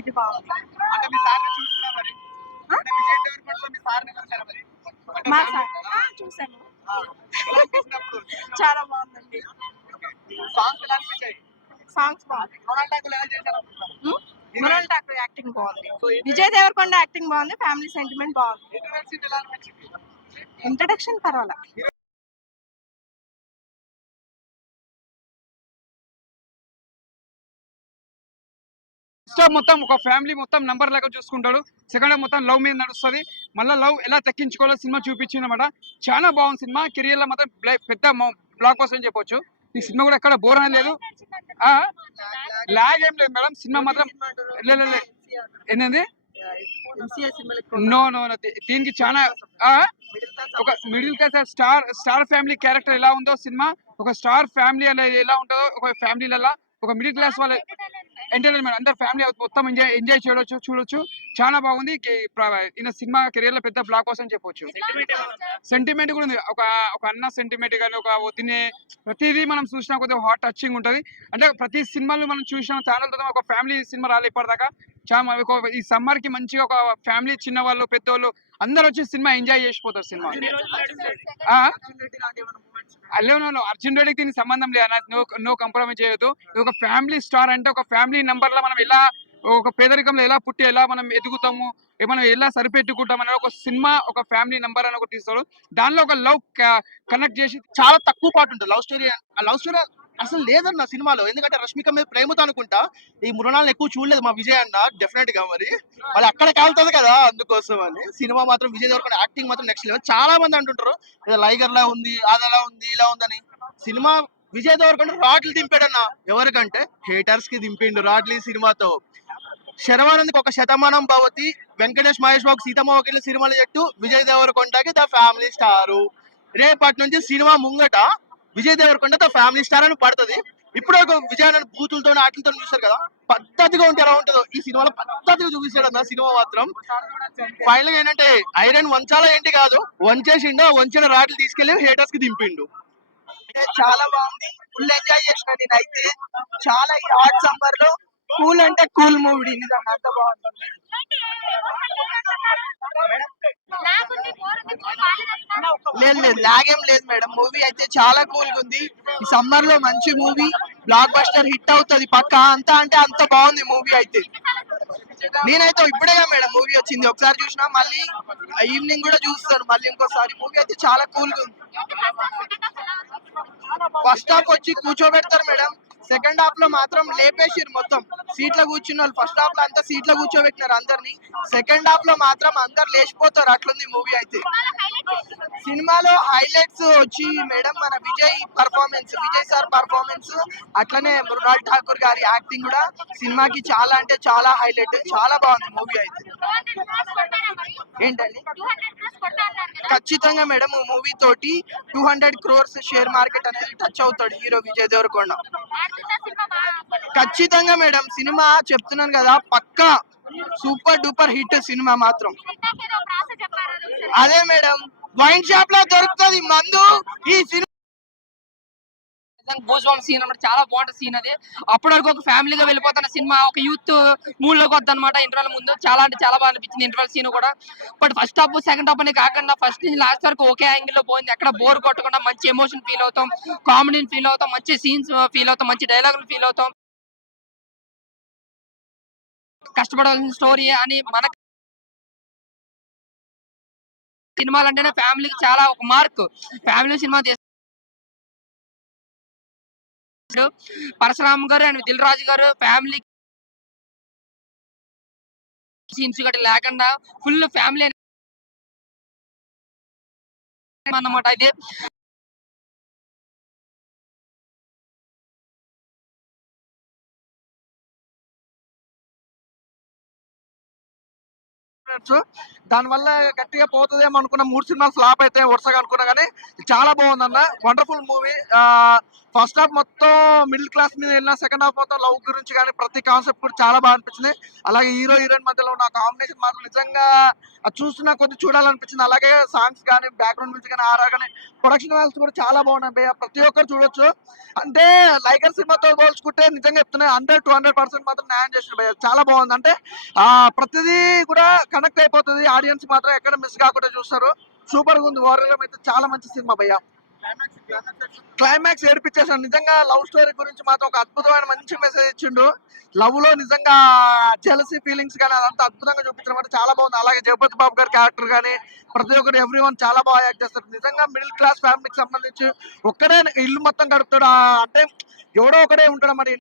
ఇది బాగుంది. అంటే మీ సార్‌ని చూసినా మరి? ఆ? అంటే విజయ్ దేవరకొండలో మీ సార్‌ని చూసారా మరి? అంటే మా ఫ్యామిలీ చూసాను. ఆ! ఎలా అనిపించినప్పుడు? చాలా బాగుందండి. సాంగ్స్ ఎలా అనిపించాయి? సాంగ్స్ బాగున్నాయి. మృణాల్ ఠాకూర్ ఎలా చేశారనుకుంటున్నారు? మృణాల్ ఠాకూర్ యాక్టింగ్ బాగుంది. సో విజయ్ దేవరకొండ యాక్టింగ్ బాగుంది. ఫ్యామిలీ సెంటిమెంట్ బాగుంది. ఇంటర్వెల్ సీన్ ఎలా అనిపించింది? ఇంట్రడక్షన్ పర్వాలా. ఫస్ట్ హాఫ్ మొత్తం ఒక ఫ్యామిలీ మొత్తం నంబర్ లాగా చూసుకుంటాడు. సెకండ్ హాఫ్ మొత్తం లవ్ మీద నడుస్తది. మళ్ళా లవ్ ఎలా దక్కించుకోవాలో సినిమా చూపించిందన్నమాట. చాలా బాగుంది సినిమా. కెరియర్ లో మాత్రం పెద్ద బ్లాక్ బస్టర్ అని చెప్పొచ్చు. ఈ సినిమా కూడా ఎక్కడ బోర్ అని లేదు. ఆ లాగ్ ఏం లేదు మేడం. సినిమా మాత్రం లే ఏంటండి? నో నో నో దీనికి చాలా ఒక middle class star family character ఎలా ఉందో సినిమా, ఒక స్టార్ ఫ్యామిలీ అనేది ఎలా ఉంటుందో ఒక ఫ్యామిలీలలో ఒక మిడిల్ క్లాస్ వాళ్ళ ఎంటర్టైన్మెంట్ అందరు ఫ్యామిలీ మొత్తం ఎంజాయ్ చూడొచ్చు. చాలా బాగుంది. ఈయన సినిమా కెరియర్ లో పెద్ద బ్లాక్ బస్టర్ అని చెప్పొచ్చు. సెంటిమెంట్ కూడా ఉంది. ఒక అన్న సెంటిమెంట్ కానీ ఒక వదినే ప్రతిదీ మనం చూసినా కొద్దిగా హార్ట్ టచింగ్ ఉంటది. అంటే ప్రతి సినిమాలు మనం చూసిన ఛానల్ ఒక ఫ్యామిలీ సినిమా రాలే ఇప్పటిదాకా. చాలా ఈ సమ్మర్ కి మంచిగా ఒక ఫ్యామిలీ చిన్న వాళ్ళు పెద్దోళ్ళు అందరు వచ్చి సినిమా ఎంజాయ్ చేసిపోతారు సినిమా. అల్లేనో అర్జున్ రెడ్డికి దీనికి సంబంధం లేదు. నో కాంప్రమైజ్ చేయొద్దు. ఇది ఒక ఫ్యామిలీ స్టార్ అంటే ఒక ఫ్యామిలీ నంబర్ లో మనం ఎలా ఒక పేదరికంలో ఎలా పుట్టి ఎలా మనం ఎదుగుతాము, మనం ఎలా సరిపెట్టుకుంటాం అనే ఒక సినిమా ఒక ఫ్యామిలీ నంబర్ అని ఒకటి తీస్తాడు. దానిలో ఒక లవ్ కనెక్ట్ చేసి చాలా తక్కువ పాటు ఉంటుంది లవ్ స్టోరీ. ఆ లవ్ స్టోరీ అసలు లేదన్న సినిమాలో. ఎందుకంటే రష్మిక మీద ప్రేమతో అనుకుంటా ఈ మృణాలను ఎక్కువ చూడలేదు మా విజయ్ అన్న. డెఫినెట్ గా మరి మళ్ళీ అక్కడ కాలుతుంది కదా, అందుకోసం అని. సినిమా మాత్రం విజయ్ దేవరకొండ యాక్టింగ్ మాత్రం నెక్స్ట్ లెవెల్. చాలా మంది అంటుంటారు ఏదో లైగర్ లా ఉంది, అది అలా ఉంది, ఇలా ఉందని. సినిమా విజయ్ దేవరకొండ రాడ్లు దింపాడన్న. ఎవరికంటే హేటర్స్ కి దింపిండు రాడ్లు ఈ సినిమాతో. శర్వానంద్కి ఒక శతమానం భవతి, వెంకటేష్ మహేష్ బాబు సీతమ్మ వకీల సినిమాల జట్టు, విజయ్ దేవరకొండకి ద ఫ్యామిలీ స్టారు. రేపటి నుంచి సినిమా ముంగట Vijay Deverakonda the family star అని పడుతుంది. ఇప్పుడు ఒక విజయానంద్ బూతులతో ఆటలతో చూస్తారు కదా, పద్ధతిగా ఉంటే ఎలా ఉంటుందో ఈ సినిమాలో పద్ధతిగా చూపిస్తాడు అన్న. సినిమా మాత్రం ఫైనల్ గా ఏంటంటే ఐరన్ వంచాలా ఏంటి కాదు, వంచేసిండు. వంచిన రాట్లు తీసుకెళ్లి హేటర్స్ కి దింపిండు. చాలా బాగుంది. ఫుల్ ఎంజాయ్ చేసిన నేనైతే. చాలా ఈ హాట్ సమ్మర్ లో కూల్ అంటే కూల్ మూవీ నిజంగా అంత బాగుంది. లేదు లేదు లాగ్ ఏం లేదు మేడం. మూవీ అయితే చాలా కూల్ గా ఉంది. ఈ సమ్మర్ లో మంచి మూవీ, బ్లాక్ బస్టర్ హిట్ అవుతుంది పక్కా. అంత అంటే అంత బాగుంది మూవీ అయితే. నేనైతే ఇప్పుడేగా మేడం మూవీ వచ్చింది, ఒకసారి చూసినా మళ్ళీ ఈవినింగ్ కూడా చూస్తాను మళ్ళీ ఇంకోసారి. మూవీ అయితే చాలా కూల్ గా ఉంది. ఫస్ట్ హాఫ్ వచ్చి కూర్చోబెడతారు మేడం. సెకండ్ హాఫ్ లో మాత్రం లేపేసిరు మొత్తం. సీట్లో కూర్చున్న వాళ్ళు ఫస్ట్ హాఫ్ లో అంతా సీట్లో కూర్చోబెట్టినారు అందరినీ. సెకండ్ హాఫ్ లో మాత్రం అందరు లేచిపోతారు. అట్లుంది మూవీ అయితే. సినిమాలో హైలైట్స్ వచ్చి మేడం మన Vijay performance, Vijay sir performance, అట్లనే మృణాల్ ఠాకూర్ గారి యాక్టింగ్ కూడా సినిమాకి చాలా అంటే చాలా హైలైట్. చాలా బాగుంది మూవీ అయితే. ఏంటండి ఖచ్చితంగా మేడం మూవీ తోటి 200 crores షేర్ మార్కెట్ అనేది టచ్ అవుతాడు హీరో విజయ్ దేవరకొండ. ఖచ్చితంగా మేడం. సినిమా చెప్తున్నాను కదా పక్కా సూపర్ డూపర్ హిట్ సినిమా మాత్రం. అదే మేడం వైన్ షాప్ లో దొరుకుతుంది మందు. ఈ సినిమా గూస్ బంప్ సీన్ అన్నమాట. చాలా బాగుంటుంది సీన్ అది. అప్పటి వరకు ఒక ఫ్యామిలీగా వెళ్ళిపోతున్న సినిమా ఒక యూత్ మూడ్ లోకి వద్ద అనమాట. ఇంటర్వల్ ముందు చాలా అంటే చాలా బాగా అనిపించింది ఇంటర్వల్ సీన్ కూడా. But first half second half అని కాకుండా ఫస్ట్ నుంచి లాస్ట్ వరకు ఒకే యాంగిల్ లో పోయింది. ఎక్కడ బోర్ కొట్టకుండా మంచి ఎమోషన్ ఫీల్ అవుతాం, కామెడీని ఫీల్ అవుతాం, మంచి సీన్స్ ఫీల్ అవుతాం, మంచి డైలాగులు ఫీల్ అవుతాం. కష్టపడాల్సిన స్టోరీ అని మన సినిమాలు అంటేనే ఫ్యామిలీకి చాలా ఒక మార్క్. ఫ్యామిలీ సినిమా పరశురామ్ గారు అండ్ దిల్ రాజు గారు ఫ్యామిలీ సీన్స్ గట్రా లేకుండా ఫుల్ ఫ్యామిలీ అన్నమాట ఇది. దానివల్ల గట్టిగా పోతుందేమో అనుకున్న 3 సినిమాలు ఫ్లాప్ అయితే వరుసగా అనుకున్నా కానీ చాలా బాగుందన్న. Wonderful movie. ఫస్ట్ హాఫ్ మొత్తం మిడిల్ క్లాస్ మీద వెళ్ళిన, సెకండ్ హాఫ్ మొత్తం లవ్ గురించి కానీ ప్రతి కాన్సెప్ట్ కూడా చాలా బాగా అనిపించింది. అలాగే హీరో హీరోయిన్ మధ్యలో ఉన్న కాంబినేషన్ మాత్రం నిజంగా అది చూస్తున్నా కొద్ది చూడాలనిపించింది. అలాగే సాంగ్స్ కానీ, బ్యాక్గ్రౌండ్ మ్యూజిక్ కానీ, ఆర్ఆర్ కానీ, ప్రొడక్షన్ వాల్యూస్ కూడా చాలా బాగున్నాయి భయ్య. ప్రతి ఒక్కరు చూడొచ్చు. అంటే లైగర్ సినిమాతో పోల్చుకుంటే నిజంగా చెప్తున్నా 100-200% మాత్రం న్యాయం చేసిన భయ్య. చాలా బాగుంది. అంటే ప్రతిదీ కూడా కనెక్ట్ అయిపోతుంది. ఆడియన్స్ మాత్రం ఎక్కడ మిస్ కాకుండా చూస్తారు. సూపర్ గా ఉంది. ఓవరాల్ అయితే చాలా మంచి సినిమా భయ్య. క్లైమాక్స్ ఏడిపించేసాడు. నిజంగా లవ్ స్టోరీ గురించి మాత్రం ఒక అద్భుతమైన మంచి మెసేజ్ ఇచ్చిండు. లవ్ లో నిజంగా జెలసీ ఫీలింగ్స్ కానీ అదంతా అద్భుతంగా చూపించడం అంటే చాలా బాగుంది. అలాగే జగపతి బాబు గారి క్యారెక్టర్ కానీ ప్రతి ఒక్కరు ఎవ్రీవన్ చాలా బాగా యాక్ట్ చేస్తారు. నిజంగా మిడిల్ క్లాస్ ఫ్యామిలీకి సంబంధించి ఒక్కడే ఇల్లు మొత్తం గడుపుతాడు. అంటే ఎవడో ఒకడే ఉంటాడు మరి.